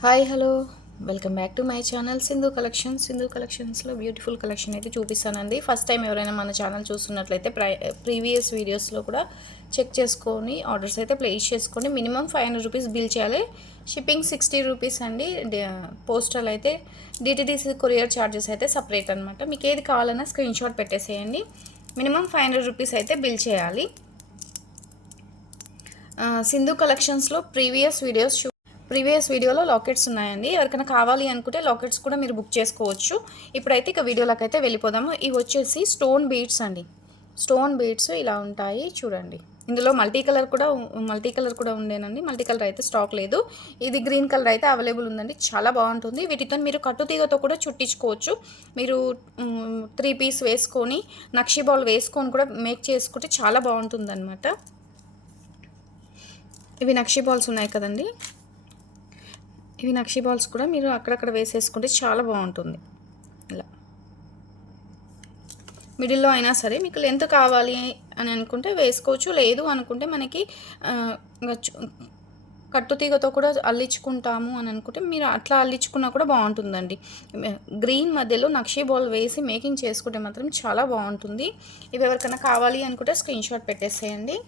Hi hello welcome back to my channel Sindhu కలెక్షన్స్లో beautiful collection అయితే చూపిస్తానండి. ఫస్ట్ టైం ఎవరైనా మన ఛానల్ చూస్తున్నట్లయితే ప్రీవియస్ వీడియోస్లో కూడా చెక్ చేసుకొని ఆర్డర్స్ అయితే ప్లేస్ చేసుకొని మినిమం 500 రూపీస్ బిల్ చేయాలి. షిప్పింగ్ 60 రూపీస్ అండి. పోస్టల్ అయితే డిటిడిసి కొరియర్ ఛార్జెస్ అయితే సపరేట్ అనమాట. మీకు ఏది కావాలన్నా స్క్రీన్ షాట్ పెట్టేసేయండి. మినిమం 500 రూపీస్ అయితే బిల్ చేయాలి. సింధు కలెక్షన్స్లో ప్రీవియస్ వీడియోలో లాకెట్స్ ఉన్నాయండి. ఎవరికైనా కావాలి అనుకుంటే లాకెట్స్ కూడా మీరు బుక్ చేసుకోవచ్చు. ఇప్పుడైతే ఇక వీడియోలోకి అయితే వెళ్ళిపోదాము. ఇవి వచ్చేసి స్టోన్ బీడ్స్ అండి. స్టోన్ బీడ్స్ ఇలా ఉంటాయి చూడండి. ఇందులో మల్టీ కలర్ కూడా ఉండేనండి. మల్టీ కలర్ అయితే స్టాక్ లేదు. ఇది గ్రీన్ కలర్ అయితే అవైలబుల్ ఉందండి. చాలా బాగుంటుంది. వీటితో మీరు కట్టుతీగతో కూడా చుట్టించుకోవచ్చు. మీరు 3 పీస్ వేసుకొని నక్షి బాల్ వేసుకొని కూడా మేక్ చేసుకుంటే చాలా బాగుంటుంది అనమాట. ఇవి నక్షి బాల్స్ ఉన్నాయి కదండి. ఇవి నక్షి బాల్స్ కూడా మీరు అక్కడక్కడ వేసేసుకుంటే చాలా బాగుంటుంది. ఇలా మిడిల్లో అయినా సరే మీకు లెంత్ కావాలి అని అనుకుంటే వేసుకోవచ్చు. లేదు అనుకుంటే మనకి కట్టుతీగతో కూడా అల్లించుకుంటాము అని అనుకుంటే మీరు అట్లా అల్లించుకున్నా కూడా బాగుంటుందండి. గ్రీన్ మధ్యలో నక్షి బాల్ వేసి మేకింగ్ చేసుకుంటే మాత్రం చాలా బాగుంటుంది. ఇవి ఎవరికైనా కావాలి అనుకుంటే స్క్రీన్ షాట్ పెట్టేసేయండి.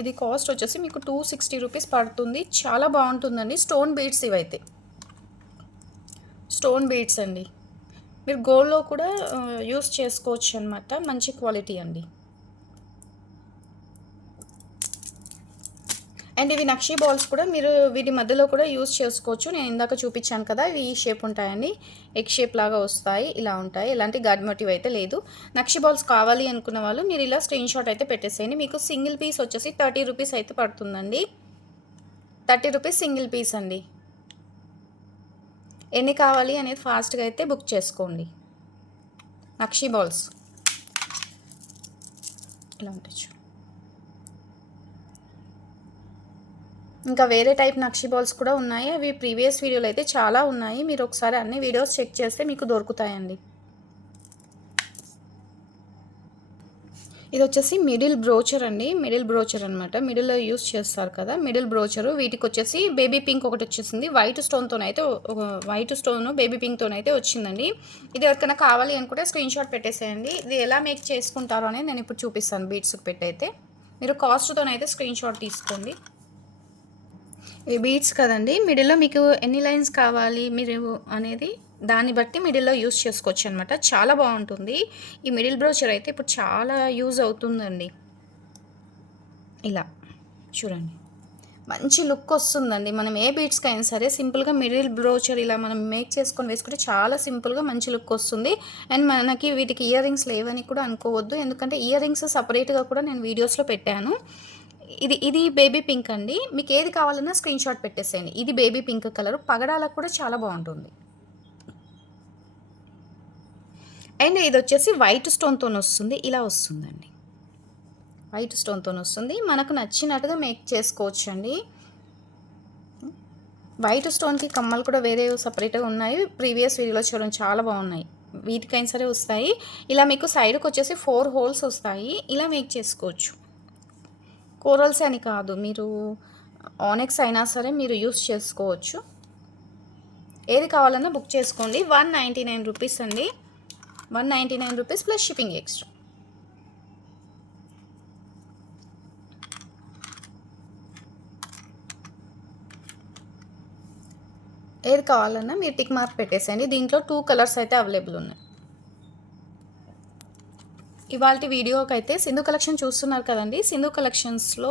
ఇది కాస్ట్ వచ్చేసి మీకు 260 రూపీస్ పడుతుంది. చాలా బాగుంటుందండి. స్టోన్ బీడ్స్ ఇవైతే స్టోన్ బీడ్స్ అండి. మీరు గోల్డ్లో కూడా యూస్ చేసుకోవచ్చు అనమాట. మంచి క్వాలిటీ అండి. అండ్ ఇవి నక్షి బాల్స్ కూడా మీరు వీటి మధ్యలో కూడా యూస్ చేసుకోవచ్చు. నేను ఇందాక చూపించాను కదా, ఇవి ఈ షేప్ ఉంటాయండి. ఎగ్ షేప్ లాగా వస్తాయి. ఇలా ఉంటాయి. ఎలాంటి గాడ్ మోటివ్ అయితే లేదు. నక్షి బాల్స్ కావాలి అనుకున్న వాళ్ళు మీరు ఇలా స్క్రీన్ షాట్ అయితే పెట్టేసేయండి. మీకు సింగిల్ పీస్ వచ్చేసి 30 రూపీస్ అయితే పడుతుందండి. 30 రూపీస్ సింగిల్ పీస్ అండి. ఎన్ని కావాలి అనేది ఫాస్ట్గా అయితే బుక్ చేసుకోండి. నక్షి బాల్స్ ఇలా ఉంటాయి. ఇంకా వేరే టైప్ నక్షి బాల్స్ కూడా ఉన్నాయి. అవి ప్రీవియస్ వీడియోలో అయితే చాలా ఉన్నాయి. మీరు ఒకసారి అన్ని వీడియోస్ చెక్ చేస్తే మీకు దొరుకుతాయండి. ఇది వచ్చేసి మిడిల్ బ్రోచర్ అండి. మిడిల్ బ్రోచర్ అనమాట. మిడిల్లో యూస్ చేస్తారు కదా, మిడిల్ బ్రోచరు. వీటికి వచ్చేసి బేబీ పింక్ ఒకటి వచ్చేసింది. వైట్ స్టోన్ బేబీ పింక్తోనైతే వచ్చిందండి. ఇది ఎవరికైనా కావాలి అనుకుంటే స్క్రీన్ షాట్ పెట్టేసేయండి. ఇది ఎలా మేక్ చేసుకుంటారో అనేది నేను ఇప్పుడు చూపిస్తాను. బీడ్స్కి పెట్టయితే మీరు కాస్ట్తోనైతే స్క్రీన్ షాట్ తీసుకోండి. ఇవి బీడ్స్ కదండి. మిడిల్లో మీకు ఎన్ని లైన్స్ కావాలి మీరు అనేది దాన్ని బట్టి మిడిల్లో యూస్ చేసుకోవచ్చు అనమాట. చాలా బాగుంటుంది. ఈ మిడిల్ బ్రోచర్ అయితే ఇప్పుడు చాలా యూజ్ అవుతుందండి. ఇలా చూడండి, మంచి లుక్ వస్తుందండి. మనం ఏ బీడ్స్కి అయినా సరే సింపుల్గా మిడిల్ బ్రోచర్ ఇలా మనం మేక్ చేసుకొని వేసుకుంటే చాలా సింపుల్గా మంచి లుక్ వస్తుంది. అండ్ మనకి వీటికి ఇయర్ రింగ్స్ లేవని కూడా అనుకోవద్దు. ఎందుకంటే ఇయర్ రింగ్స్ సపరేట్గా కూడా నేను వీడియోస్లో పెట్టాను. ఇది బేబీ పింక్ అండి. మీకు ఏది కావాలన్నా స్క్రీన్ షాట్ పెట్టేసేయండి. ఇది బేబీ పింక్ కలర్. పగడాలకు కూడా చాలా బాగుంటుంది. అండ్ ఇది వచ్చేసి వైట్ స్టోన్తో వస్తుంది. ఇలా వస్తుందండి. వైట్ స్టోన్తో వస్తుంది. మనకు నచ్చినట్టుగా మేక్ చేసుకోవచ్చు అండి. వైట్ స్టోన్కి కమ్మలు కూడా వేరే సపరేట్గా ఉన్నాయి. ప్రీవియస్ వీడియోలో చూడండి, చాలా బాగున్నాయి. వీటికైనా సరే వస్తాయి. ఇలా మీకు సైడ్కి వచ్చేసి 4 హోల్స్ వస్తాయి. ఇలా మేక్ చేసుకోవచ్చు. కోరల్స్ అని కాదు, మీరు ఆనెక్స్ అయినా సరే మీరు యూస్ చేసుకోవచ్చు. ఏది కావాలన్నా బుక్ చేసుకోండి. 199 రూపీస్ అండి. 199 రూపీస్ ప్లస్ షిప్పింగ్ ఎక్స్ట్రా. ఏది కావాలన్నా మీరు టిక్ మార్క్ పెట్టేసేయండి. దీంట్లో 2 కలర్స్ అయితే అవైలబుల్ ఉన్నాయి. ఇవాల్టి వీడియోకి అయితే సింధు కలెక్షన్ చూస్తున్నారు కదండి. సింధు కలెక్షన్స్లో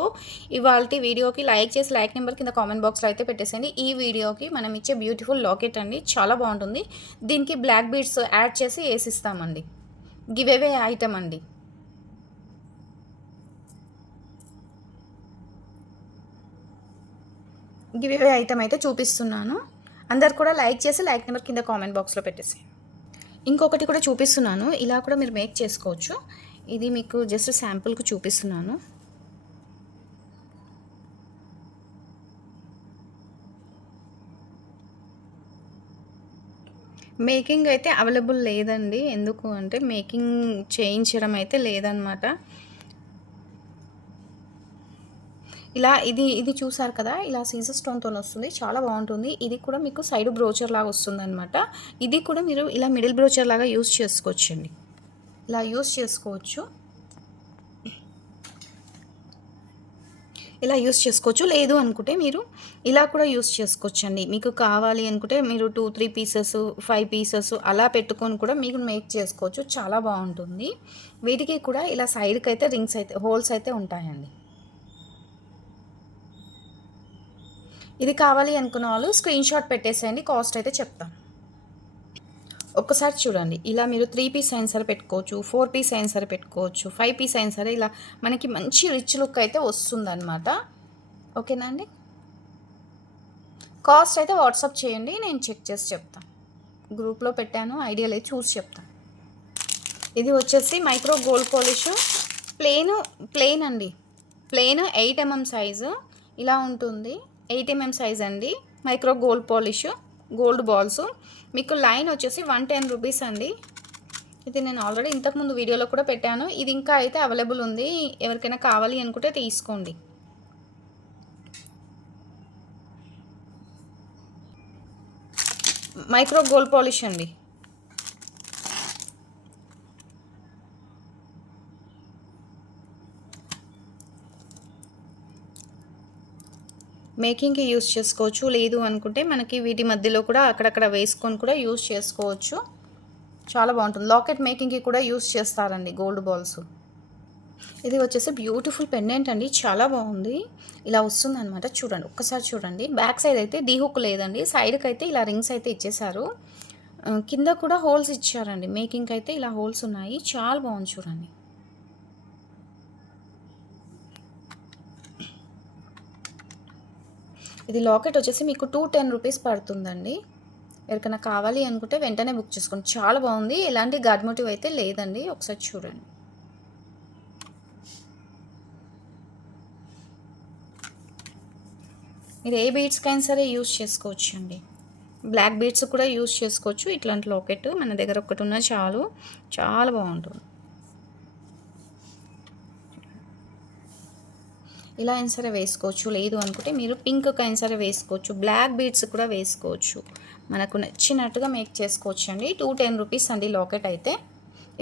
ఇవాల్టి వీడియోకి లైక్ చేసి లైక్ నెంబర్ కింద కామెంట్ బాక్స్లో అయితే పెట్టేసేయండి. ఈ వీడియోకి మనం ఇచ్చే బ్యూటిఫుల్ లాకెట్ అండి. చాలా బాగుంటుంది. దీనికి బ్లాక్ బీడ్స్ యాడ్ చేసి వేసిస్తామండి. గివ్ అవే ఐటమ్ అండి. గివ్ అవే ఐటమ్ అయితే చూపిస్తున్నాను. అందరు కూడా లైక్ చేసి లైక్ నెంబర్ కింద కామెంట్ బాక్స్లో పెట్టేసేయండి. ఇంకొకటి కూడా చూపిస్తున్నాను. ఇలా కూడా మీరు మేక్ చేసుకోవచ్చు. ఇది మీకు జస్ట్ శాంపుల్కి చూపిస్తున్నాను. మేకింగ్ అయితే అవైలబుల్ లేదండి. ఎందుకు అంటే మేకింగ్ చేయించడం అయితే లేదనమాట. ఇలా ఇది చూసారు కదా, ఇలా సీజర్ స్టోన్తో వస్తుంది, చాలా బాగుంటుంది. ఇది కూడా మీకు సైడ్ బ్రోచర్ లాగా వస్తుంది అనమాట. ఇది కూడా మీరు ఇలా మిడిల్ బ్రోచర్ లాగా యూస్ చేసుకోవచ్చండి, ఇలా యూస్ చేసుకోవచ్చు. ఇలా యూస్ చేసుకోవచ్చు. లేదు అనుకుంటే మీరు ఇలా కూడా యూస్ చేసుకోవచ్చండి. మీకు కావాలి అనుకుంటే మీరు 2, 3 పీసెస్, 5 పీసెస్ అలా పెట్టుకొని కూడా మీకు మేక్ చేసుకోవచ్చు. చాలా బాగుంటుంది. వీటికి కూడా ఇలా సైడ్కి అయితే రింగ్స్ అయితే, హోల్స్ అయితే ఉంటాయండి. ఇది కావాలి అనుకున్న వాళ్ళు స్క్రీన్ షాట్ పెట్టేసేయండి, కాస్ట్ అయితే చెప్తాను. ఒక్కసారి చూడండి, ఇలా మీరు 3 పీస్ అయినా సరే పెట్టుకోవచ్చు, 4 పీస్ అయినా సరే పెట్టుకోవచ్చు, 5 పీస్ అయినా సరే, ఇలా మనకి మంచి రిచ్ లుక్ అయితే వస్తుందన్నమాట. ఓకేనా అండి? కాస్ట్ అయితే వాట్సాప్ చేయండి, నేను చెక్ చేసి చెప్తాను. గ్రూప్లో పెట్టాను, ఐడియా లేదు, చూసి చెప్తాను. ఇది వచ్చేసి మైక్రో గోల్డ్ పాలిష్, ప్లెయిన్ అండి. ప్లెయిన్ 8 mm సైజు ఇలా ఉంటుంది. 8 mm సైజ్ అండి. Micro gold polish, gold balls. మీకు లైన్ వచ్చేసి 110 రూపీస్ అండి. ఇది నేను ఆల్రెడీ ఇంతకుముందు వీడియోలో కూడా పెట్టాను. ఇది ఇంకా అయితే అవైలబుల్ ఉంది, ఎవరికైనా కావాలి అనుకుంటే తీసుకోండి. మైక్రో గోల్డ్ పాలిష్ అండి. మేకింగ్కి యూస్ చేసుకోవచ్చు. లేదు అనుకుంటే మనకి వీటి మధ్యలో కూడా అక్కడక్కడ వేసుకొని కూడా యూస్ చేసుకోవచ్చు. చాలా బాగుంటుంది. లాకెట్ మేకింగ్కి కూడా యూస్ చేస్తారండి గోల్డ్ బాల్స్. ఇది వచ్చేసి బ్యూటిఫుల్ పెండెంట్ అండి, చాలా బాగుంది. ఇలా వస్తుంది అనమాట. చూడండి, ఒక్కసారి చూడండి. బ్యాక్ సైడ్ అయితే డీ హుక్ లేదండి, సైడ్కి అయితే ఇలా రింగ్స్ అయితే ఇచ్చేసారు. కింద కూడా హోల్స్ ఇచ్చారండి. మేకింగ్కి అయితే ఇలా హోల్స్ ఉన్నాయి, చాలా బాగుంది. చూడండి, ఇది లాకెట్ వచ్చేసి మీకు 210 రూపీస్ పడుతుందండి. ఎవరికైనా కావాలి అనుకుంటే వెంటనే బుక్ చేసుకోండి, చాలా బాగుంది. ఎలాంటి గాడ్ మోటివ్ అయితే లేదండి, ఒకసారి చూడండి. మీరు ఏ బీడ్స్కైనా సరే యూస్ చేసుకోవచ్చు అండి. బ్లాక్ బీడ్స్ కూడా యూస్ చేసుకోవచ్చు. ఇట్లాంటి లాకెట్ మన దగ్గర ఒకటి ఉన్నా చాలు, చాలా బాగుంటుంది. ఇలా అయినా సరే వేసుకోవచ్చు. లేదు అనుకుంటే మీరు పింక్కి అయినా సరే వేసుకోవచ్చు. బ్లాక్ బీడ్స్ కూడా వేసుకోవచ్చు. మనకు నచ్చినట్టుగా మేక్ చేసుకోవచ్చు అండి. 210 రూపీస్ అండి లాకెట్ అయితే.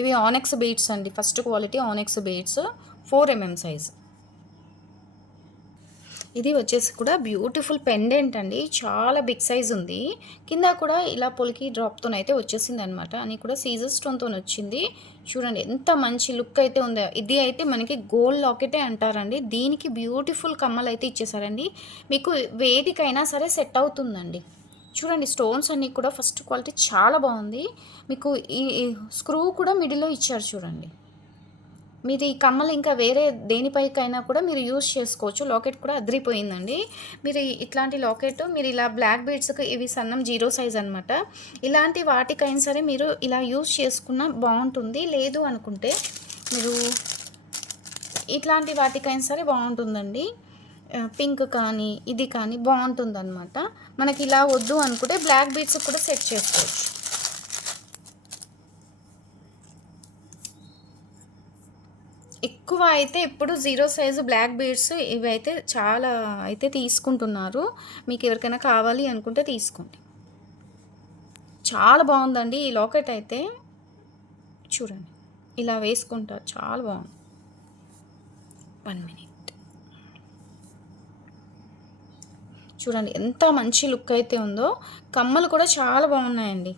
ఇవి ఆనెక్స్ బీడ్స్ అండి, first quality ఆనెక్స్ beads, 4 mm size. ఇది వచ్చేసి కూడా బ్యూటిఫుల్ పెండెంట్ అండి, చాలా బిగ్ సైజ్ ఉంది. కింద కూడా ఇలా పొలికి డ్రాప్తోనైతే వచ్చేసింది అనమాట. అని కూడా సీజర్ స్టోన్తో వచ్చింది. చూడండి ఎంత మంచి లుక్ అయితే ఉందో. ఇది అయితే మనకి గోల్డ్ లాకెటే అంటారండి. దీనికి బ్యూటిఫుల్ కమ్మలు అయితే ఇచ్చేసారండి. మీకు వేటికైనా సరే సెట్ అవుతుందండి. చూడండి, స్టోన్స్ అన్నీ కూడా ఫస్ట్ క్వాలిటీ చాలా బాగుంది. మీకు ఈ స్క్రూ కూడా మిడిల్లో ఇచ్చారు చూడండి. మీరు ఈ కమ్మలు ఇంకా వేరే దేనిపైకైనా కూడా మీరు యూస్ చేసుకోవచ్చు. లాకెట్ కూడా అదిరిపోయిందండి. మీరు ఇట్లాంటి లాకెట్ మీరు ఇలా బ్లాక్ బీడ్స్కి, ఇవి సన్నం 0 సైజ్ అనమాట. ఇలాంటి వాటికైనా సరే మీరు ఇలా యూస్ చేసుకున్న బాగుంటుంది. లేదు అనుకుంటే మీరు ఇట్లాంటి వాటికైనా సరే బాగుంటుందండి. పింక్ కానీ ఇది కానీ బాగుంటుందన్నమాట. మనకి ఇలా వద్దు అనుకుంటే బ్లాక్ బీడ్స్ కూడా సెట్ చేసుకోవచ్చు. ఎక్కువ అయితే ఇప్పుడు 0 సైజు బ్లాక్ బీడ్స్ ఇవి అయితే చాలా అయితే తీసుకుంటున్నారు. మీకు ఎవరికైనా కావాలి అనుకుంటే తీసుకోండి. చాలా బాగుందండి ఈ లాకెట్ అయితే. చూడండి, ఇలా వేసుకుంటారు, చాలా బాగుంది. 1 మినిట్. చూడండి ఎంత మంచి లుక్ అయితే ఉందో. కమ్మలు కూడా చాలా బాగున్నాయండి,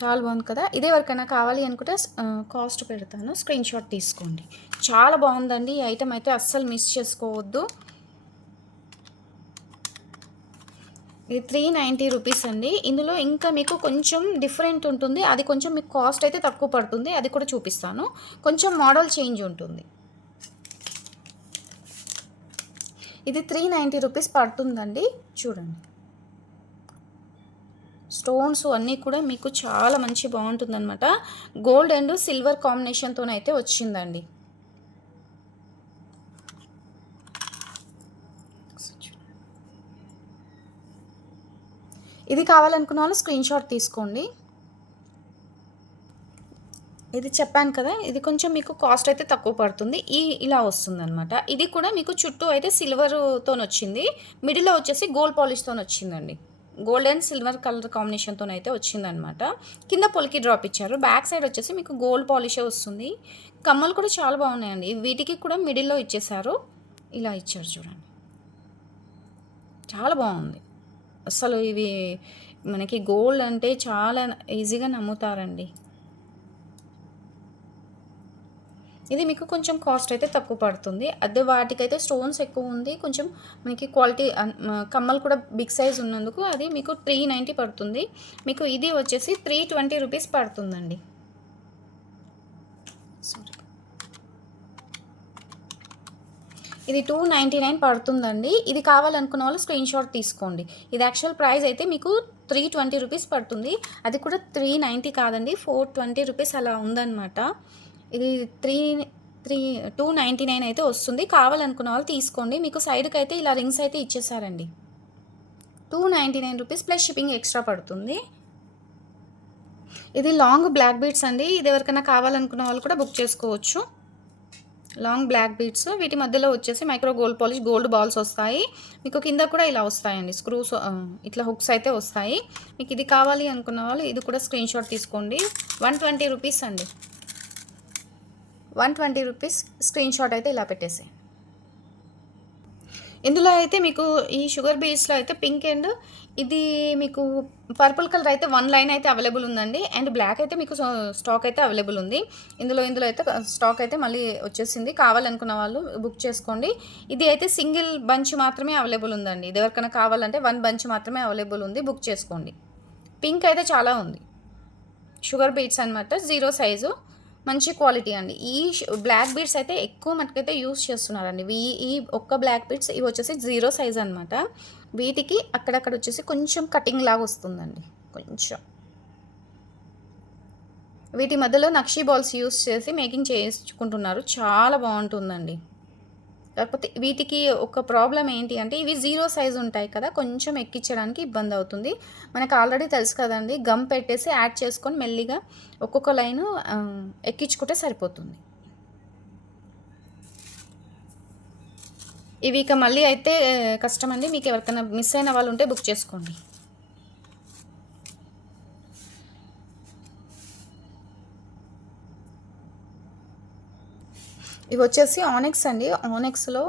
చాలా బాగుంది కదా. ఇదే ఎవరికైనా కావాలి అనుకుంటే కాస్ట్ పెడతాను, స్క్రీన్ షాట్ తీసుకోండి. చాలా బాగుందండి ఈ ఐటమ్ అయితే, అస్సలు మిస్ చేసుకోవద్దు. ఇది 390 రూపీస్ అండి. ఇందులో ఇంకా మీకు కొంచెం డిఫరెంట్ ఉంటుంది, అది కొంచెం మీకు కాస్ట్ అయితే తక్కువ పడుతుంది, అది కూడా చూపిస్తాను. కొంచెం మోడల్ చేంజ్ ఉంటుంది. ఇది 390 రూపీస్ పడుతుందండి. చూడండి, స్టోన్స్ అన్నీ కూడా మీకు చాలా మంచి బాగుంటుందన్నమాట. గోల్డ్ అండ్ సిల్వర్ కాంబినేషన్తోనైతే వచ్చిందండి. ఇది కావాలనుకున్న వాళ్ళు స్క్రీన్ షాట్ తీసుకోండి. ఇది చెప్పాను కదా! ఇది కొంచెం మీకు కాస్ట్ అయితే తక్కువ పడుతుంది. ఇలా వస్తుందనమాట. ఇది కూడా మీకు చుట్టూ అయితే సిల్వర్‌తోనొచ్చింది. మిడిల్‌లో వచ్చేసి గోల్డ్ పాలిష్‌తోనొచ్చిందండి. గోల్డ్ అండ్ సిల్వర్ కలర్ కాంబినేషన్‌తోనైతే వచ్చిందనమాట. కింద పొలికి డ్రాప్ ఇచ్చారు. బ్యాక్ సైడ్ వచ్చేసి మీకు గోల్డ్ పాలిషే వస్తుంది. కమ్మలు కూడా చాలా బాగున్నాయండి. వీటికి కూడా మిడిల్‌లో ఇచ్చేశారు. ఇలా ఇచ్చారు చూడండి. చాలా బాగుంది. అసలు ఇవి మనకి గోల్డ్ అంటే చాలా ఈజీగా నమ్ముతారండి. ఇది మీకు కొంచెం కాస్ట్ అయితే తక్కువ పడుతుంది. అదే వాటికైతే స్టోన్స్ ఎక్కువ ఉంది. కొంచెం మనకి క్వాలిటీ కమ్మలు కూడా బిగ్ సైజ్ ఉన్నందుకు అది మీకు 390 పడుతుంది. మీకు ఇది వచ్చేసి 320 రూపీస్ పడుతుందండి. సారీ, ఇది 299 పడుతుందండి. ఇది కావాలనుకున్న వాళ్ళు స్క్రీన్ షాట్ తీసుకోండి. ఇది యాక్చువల్ ప్రైస్ అయితే మీకు 320 రూపీస్ పడుతుంది. అది కూడా 390 కాదండి, 420 రూపీస్ అలా ఉందన్నమాట. ఇది 299 అయితే వస్తుంది. కావాలనుకున్న వాళ్ళు తీసుకోండి. మీకు సైడ్కి అయితే ఇలా రింగ్స్ అయితే ఇచ్చేసారండి. 299 రూపీస్ ప్లస్ షిప్పింగ్ ఎక్స్ట్రా పడుతుంది. ఇది లాంగ్ బ్లాక్ బీడ్స్ అండి. ఇది ఎవరికైనా కావాలనుకున్న వాళ్ళు కూడా బుక్ చేసుకోవచ్చు. లాంగ్ బ్లాక్ బీడ్స్, వీటి మధ్యలో వచ్చేసి micro gold polish gold balls వస్తాయి. మీకు కింద కూడా ఇలా వస్తాయండి స్క్రూస్, ఇట్లా హుక్స్ అయితే వస్తాయి. మీకు ఇది కావాలి అనుకున్న వాళ్ళు ఇది కూడా స్క్రీన్ షాట్ తీసుకోండి. 120 రూపీస్ అండి. 120 రూపీస్ స్క్రీన్ షాట్ అయితే ఇలా పెట్టేసి. ఇందులో అయితే మీకు ఈ షుగర్ బీడ్స్లో అయితే పింక్ అండ్ ఇది మీకు పర్పుల్ కలర్ అయితే 1 లైన్ అయితే అవైలబుల్ ఉందండి. అండ్ బ్లాక్ అయితే మీకు స్టాక్ అయితే అవైలబుల్ ఉంది. ఇందులో అయితే స్టాక్ అయితే మళ్ళీ వచ్చేసింది. కావాలనుకున్న వాళ్ళు బుక్ చేసుకోండి. ఇది అయితే సింగిల్ బంచ్ మాత్రమే అవైలబుల్ ఉందండి. ఇది ఎవరికైనా కావాలంటే 1 బంచ్ మాత్రమే అవైలబుల్ ఉంది, బుక్ చేసుకోండి. పింక్ అయితే చాలా ఉంది. షుగర్ బీడ్స్ అనమాట, 0 సైజు, మంచి క్వాలిటీ అండి. ఈ బ్లాక్ బీడ్స్ అయితే ఎక్కువ మటుకైతే యూస్ చేస్తున్నారండి. ఈ ఒక్క బ్లాక్ బీడ్స్ ఇవి వచ్చేసి 0 సైజ్ అనమాట. వీటికి అక్కడక్కడ వచ్చేసి కొంచెం కటింగ్ లాగా వస్తుందండి. కొంచెం వీటి మధ్యలో నక్షీ బాల్స్ యూస్ చేసి మేకింగ్ చేసుకుంటున్నారు. చాలా బాగుంటుందండి. కాకపోతే వీటికి ఒక ప్రాబ్లం ఏంటి అంటే ఇవి 0 సైజ్ ఉంటాయి కదా, కొంచెం ఎక్కించడానికి ఇబ్బంది అవుతుంది. మనకు ఆల్రెడీ తెలుసు కదండి, గమ్ పెట్టేసి యాడ్ చేసుకొని మెల్లిగా ఒక్కొక్క లైను ఎక్కించుకుంటే సరిపోతుంది. ఇవి ఇక మళ్ళీ అయితే కష్టం అండి. మీకు ఎవరికైనా మిస్ అయిన వాళ్ళు ఉంటే బుక్ చేసుకోండి. ఇవి వచ్చేసి ఆనెక్స్ అండి. ఆనెక్స్లో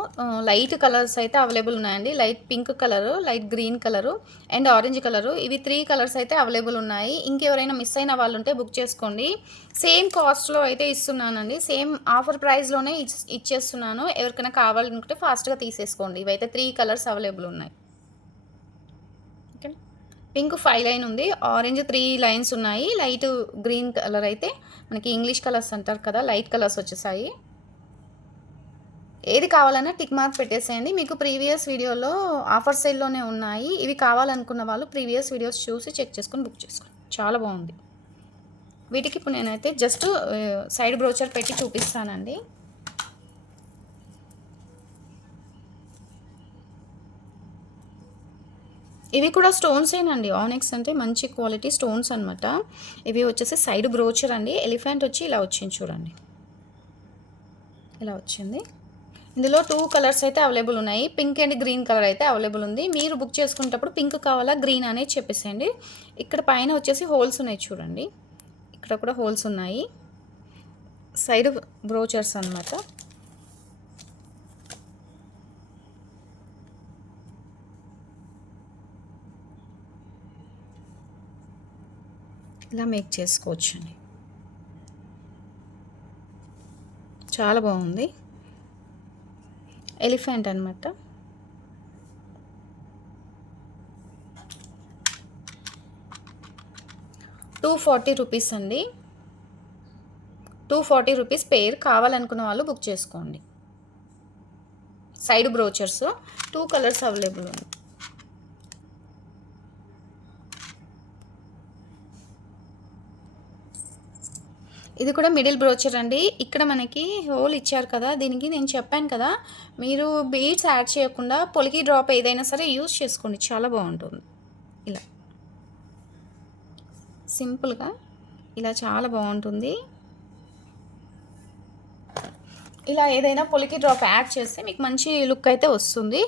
లైట్ కలర్స్ అయితే అవైలబుల్ ఉన్నాయండి. Light pink colour, light green colour and orange colour. ఇవి 3 కలర్స్ అయితే అవైలబుల్ ఉన్నాయి. ఇంకెవరైనా మిస్ అయిన వాళ్ళు ఉంటే బుక్ చేసుకోండి. సేమ్ కాస్ట్లో అయితే ఇస్తున్నానండి. సేమ్ ఆఫర్ ప్రైస్లోనే ఇచ్చేస్తున్నాను. ఎవరికైనా కావాలనుకుంటే ఫాస్ట్గా తీసేసుకోండి. ఇవైతే 3 కలర్స్ అవైలబుల్ ఉన్నాయి. ఓకే, పింక్ 5 లైన్ ఉంది, ఆరెంజ్ 3 లైన్స్ ఉన్నాయి, లైట్ గ్రీన్ కలర్ అయితే మనకి ఇంగ్లీష్ కలర్స్ అంటారు కదా, లైట్ కలర్స్ వచ్చేసాయి. ఏది కావాలన్నా టిక్ మార్క్ పెట్టేసేయండి. మీకు ప్రీవియస్ వీడియోలో ఆఫర్ సేల్లోనే ఉన్నాయి. ఇవి కావాలనుకున్న వాళ్ళు ప్రీవియస్ వీడియోస్ చూసి చెక్ చేసుకొని బుక్ చేసుకోండి. చాలా బాగుంది. వీటికి ఇప్పుడు నేనైతే జస్ట్ సైడ్ బ్రోచర్ పెట్టి చూపిస్తానండి. ఇవి కూడా స్టోన్సేనండి. ఆనెక్స్ అంటే మంచి క్వాలిటీ స్టోన్స్ అనమాట. ఇవి వచ్చేసి సైడ్ బ్రోచర్ అండి. ఎలిఫెంట్ వచ్చి ఇలా వచ్చింది చూడండి, ఇలా వచ్చింది. ఇందులో 2 కలర్స్ అయితే అవైలబుల్ ఉన్నాయి. పింక్ అండ్ గ్రీన్ కలర్ అయితే అవైలబుల్ ఉంది. మీరు బుక్ చేసుకునేటప్పుడు పింక్ కావాలా గ్రీన్ అనేది చెప్పేసేయండి. ఇక్కడ పైన వచ్చేసి హోల్స్ ఉన్నాయి చూడండి, ఇక్కడ కూడా హోల్స్ ఉన్నాయి. సైడ్ బ్రోచర్స్ అన్నమాట. ఇలా మేక్ చేసుకోవచ్చండి. చాలా బాగుంది. ఎలిఫెంట్ అనమాట. ₹240 అండి. 240 రూపీస్ పేర్. కావాలనుకున్న వాళ్ళు బుక్ చేసుకోండి. సైడ్ బ్రోచర్స్ 2 కలర్స్ అవైలబుల్ ఉంది. ఇది కూడా మిడిల్ బ్రోచర్ అండి. ఇక్కడ మనకి హోల్ ఇచ్చారు కదా, దీనికి నేను చెప్పాను కదా, మీరు బీడ్స్ యాడ్ చేయకుండా పొలికి డ్రాప్ ఏదైనా సరే యూస్ చేసుకోండి, చాలా బాగుంటుంది. ఇలా సింపుల్గా ఇలా చాలా బాగుంటుంది. ఇలా ఏదైనా పొలికి డ్రాప్ యాడ్ చేస్తే మీకు మంచి లుక్ అయితే వస్తుంది.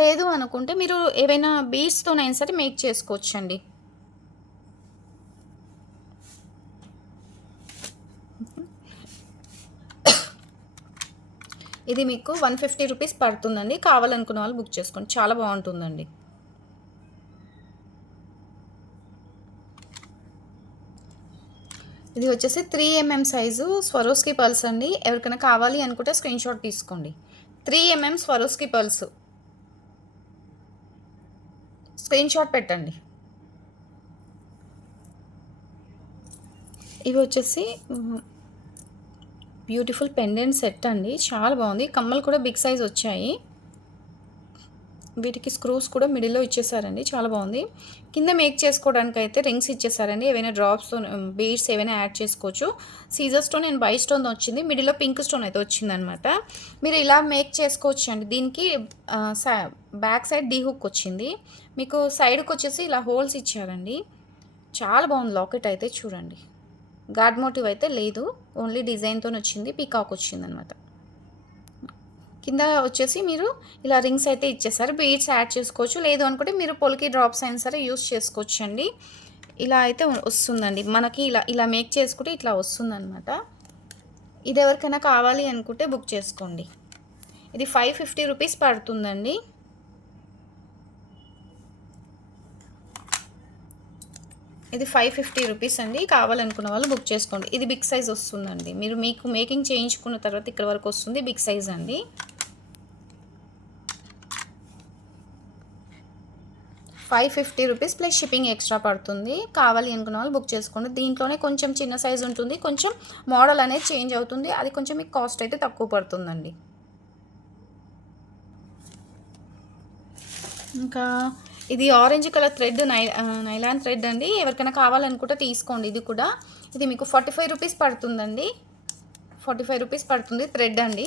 లేదు అనుకుంటే మీరు ఏవైనా బీడ్స్‌తోనైనా సరే మేక్ చేసుకోవచ్చండి. ఇది మీకు 150 రూపీస్ పడుతుందండి. కావాలనుకున్న వాళ్ళు బుక్ చేసుకోండి. చాలా బాగుంటుందండి. ఇది వచ్చేసి 3 mm సైజు స్వరోస్కి పర్ల్స్ అండి. ఎవరికైనా కావాలి అనుకుంటే స్క్రీన్ షాట్ తీసుకోండి. 3 mm Swarovski pearls screen shot పెట్టండి. ఇవి వచ్చేసి బ్యూటిఫుల్ పెండెంట్ సెట్ అండి. చాలా బాగుంది. కమ్మలు కూడా బిగ్ సైజ్ వచ్చాయి. వీటికి స్క్రూస్ కూడా మిడిల్లో ఇచ్చేసారండి. చాలా బాగుంది. కింద మేక్ చేసుకోవడానికి అయితే రింగ్స్ ఇచ్చేసారండి. ఏవైనా డ్రాప్స్తో బీడ్స్ ఏవైనా యాడ్ చేసుకోవచ్చు. సీజర్ స్టోన్ అండ్ బై స్టోన్ వచ్చింది. మిడిల్లో పింక్ స్టోన్ అయితే వచ్చిందనమాట. మీరు ఇలా మేక్ చేసుకోవచ్చు అండి. దీనికి బ్యాక్ సైడ్ డీ హుక్ వచ్చింది. మీకు సైడ్కి వచ్చేసి ఇలా హోల్స్ ఇచ్చారండి. చాలా బాగుంది లాకెట్ అయితే. చూడండి, గాడ్ మోటివ్ అయితే లేదు, ఓన్లీ డిజైన్తో వచ్చింది. పీకాక్ వచ్చిందనమాట. కింద వచ్చేసి మీరు ఇలా రింగ్స్ అయితే ఇచ్చేసారు. బీడ్స్ యాడ్ చేసుకోవచ్చు. లేదు అనుకుంటే మీరు పొలికి డ్రాప్స్ అయినా సరే యూస్ చేసుకోవచ్చు అండి. ఇలా అయితే వస్తుందండి మనకి. ఇలా ఇలా మేక్ చేసుకుంటే ఇట్లా వస్తుందన్నమాట. ఇది ఎవరికైనా కావాలి అనుకుంటే బుక్ చేసుకోండి. ఇది 550 రూపీస్ పడుతుందండి. ఇది 550 రూపీస్ అండి. కావాలనుకున్న వాళ్ళు బుక్ చేసుకోండి. ఇది బిగ్ సైజ్ వస్తుందండి. మీకు మేకింగ్ చేయించుకున్న తర్వాత ఇక్కడ వరకు వస్తుంది. బిగ్ సైజ్ అండి. 550 రూపీస్ ప్లస్ షిప్పింగ్ ఎక్స్ట్రా పడుతుంది. కావాలి అనుకున్న వాళ్ళు బుక్ చేసుకోండి. దీంట్లోనే కొంచెం చిన్న సైజ్ ఉంటుంది, కొంచెం మోడల్ అనేది చేంజ్ అవుతుంది. అది కొంచెం మీకు కాస్ట్ అయితే తక్కువ పడుతుందండి. ఇంకా ఇది orange colour thread nylon thread అండి. ఎవరికైనా కావాలనుకుంటే తీసుకోండి. ఇది మీకు 45 రూపీస్ పడుతుందండి. 45 రూపీస్ పడుతుంది థ్రెడ్ అండి.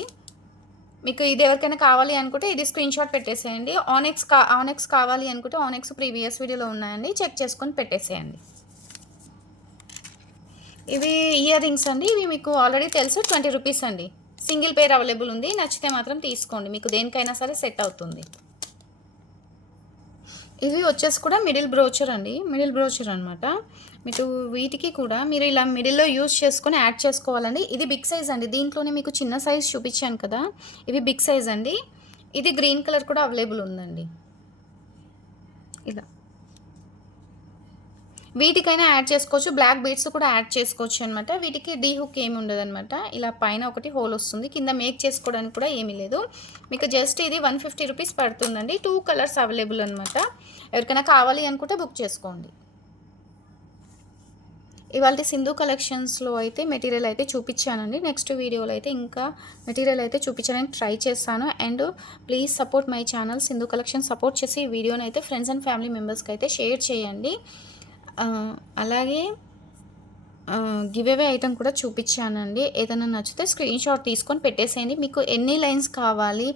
మీకు ఇది ఎవరికైనా కావాలి అనుకుంటే ఇది స్క్రీన్ షాట్ పెట్టేసేయండి. ఆనెక్స్ కావాలి అనుకుంటే ఆనెక్స్ ప్రీవియస్ వీడియోలో ఉన్నాయండి, చెక్ చేసుకొని పెట్టేసేయండి. ఇవి ఇయర్ రింగ్స్ అండి. ఇవి మీకు ఆల్రెడీ తెలుసు, 20 రూపీస్ అండి. సింగిల్ పేర్ అవైలబుల్ ఉంది. నచ్చితే మాత్రం తీసుకోండి, మీకు దేనికైనా సరే సెట్ అవుతుంది. ఇవి వచ్చేసి కూడా మిడిల్ బ్రోచర్ అండి. మిడిల్ బ్రోచర్ అనమాట. మీకు వీటికి కూడా మీరు ఇలా మిడిల్లో యూజ్ చేసుకొని యాడ్ చేసుకోవాలండి. ఇది బిగ్ సైజ్ అండి. దీంట్లోనే మీకు చిన్న సైజ్ చూపించాను కదా, ఇవి బిగ్ సైజ్ అండి. ఇది గ్రీన్ కలర్ కూడా అవైలబుల్ ఉందండి. ఇలా వీటికైనా యాడ్ చేసుకోవచ్చు. బ్లాక్ బీడ్స్ కూడా యాడ్ చేసుకోవచ్చు అనమాట. వీటికి డీ హుక్ ఏమి ఉండదు అనమాట. ఇలా పైన ఒకటి హోల్ వస్తుంది. కింద మేక్ చేసుకోవడానికి కూడా ఏమీ లేదు. మీకు జస్ట్ ఇది 150 రూపీస్ పడుతుందండి. 2 కలర్స్ అవైలబుల్ అనమాట. ఎవరికైనా కావాలి అనుకుంటే బుక్ చేసుకోండి. ఇవాళ సింధు కలెక్షన్స్లో అయితే మెటీరియల్ అయితే చూపించానండి. నెక్స్ట్ వీడియోలో అయితే ఇంకా మెటీరియల్ అయితే చూపించడానికి ట్రై చేస్తాను. And please support my channel Sindhu collection. Support చేసి ఈ వీడియోని అయితే ఫ్రెండ్స్ అండ్ ఫ్యామిలీ మెంబర్స్కి అయితే షేర్ చేయండి. అలాగే గివ్ అవే ఐటమ్ కూడా చూపించానండి. ఏదైనా నచ్చితే స్క్రీన్ షాట్ తీసుకొని పెట్టేసేయండి. మీకు ఎన్ని లైన్స్ కావాలి,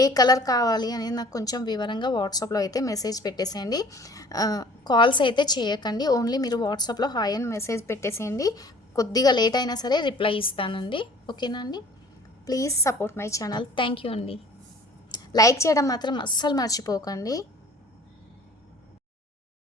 ఏ కలర్ కావాలి అనేది నాకు కొంచెం వివరంగా వాట్సాప్లో అయితే మెసేజ్ పెట్టేసేయండి. కాల్స్ అయితే చేయకండి. ఓన్లీ మీరు వాట్సాప్లో హాయ్ అని మెసేజ్ పెట్టేసేయండి. కొద్దిగా లేట్ అయినా సరే రిప్లై ఇస్తానండి. ఓకేనా అండి? Please support my channel. Thank you అండి. లైక్ చేయడం మాత్రం అస్సలు మర్చిపోకండి.